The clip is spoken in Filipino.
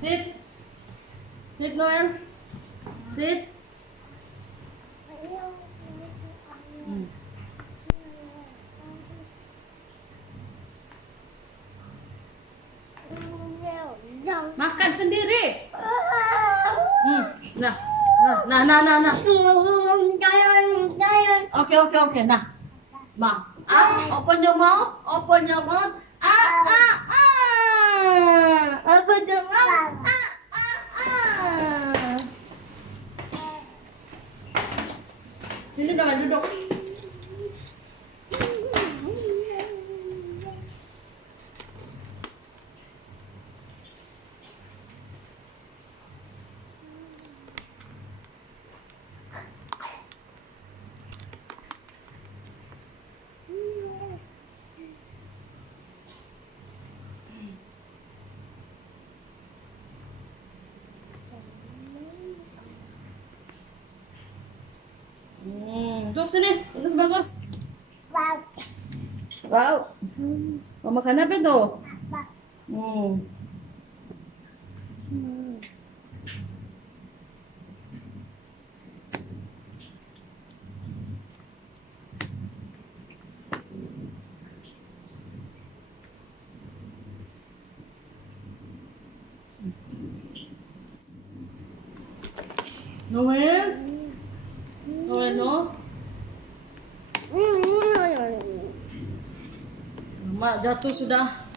Sit. Sit, Noel. Sit. Makan sendiri. Nah. Okay. Nah. Ma. Open your mouth. Open your mouth. Open your mouth. Sini duduk. Duduk sini, bagus. Wow. Mau makan apa itu? Noel? Noel, no? Mak jatuh sudah.